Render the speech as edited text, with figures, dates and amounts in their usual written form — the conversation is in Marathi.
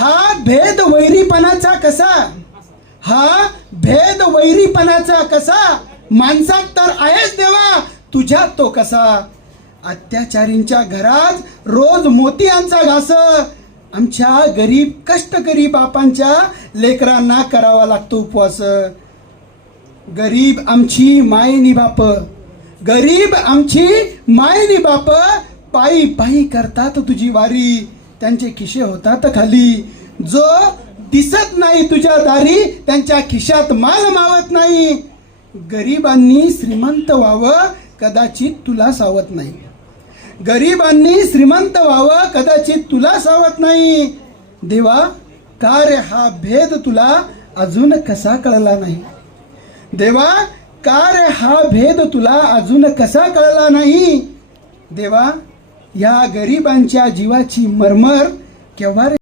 हा भेद वैरीपणाचा कसा, हा भेद वैरीपणाचा कसा, माणसात तर आहेच देवा तुझ्यात तो कसा. अत्याचारींच्या घरात रोज मोतियांचा घास, आमच्या गरीब कष्टकरी बापांच्या लेकरांना करावा लागतो उपवास. गरीब आमची मायनी बाप, गरीब आमची मायनी बाप, पायी पायी करतात तुझी वारी, त्यांचे खिशे होतात खाली. जो दिसत नाही तुझ्या दारी, त्यांच्या खिशात माल मावत नाही. गरिबांनी श्रीमंत व्हावं कदाचित तुला सावत नाही, गरिबांनी श्रीमंत व्हावं कदाचित तुला सावत नाही. देवा का रे हा भेद तुला अजून कसा कळला नाही, देवा का रे हा भेद तुला अजून कसा कळला नाही. देवा या गरिबांच्या जीवाची मरमर केव्हा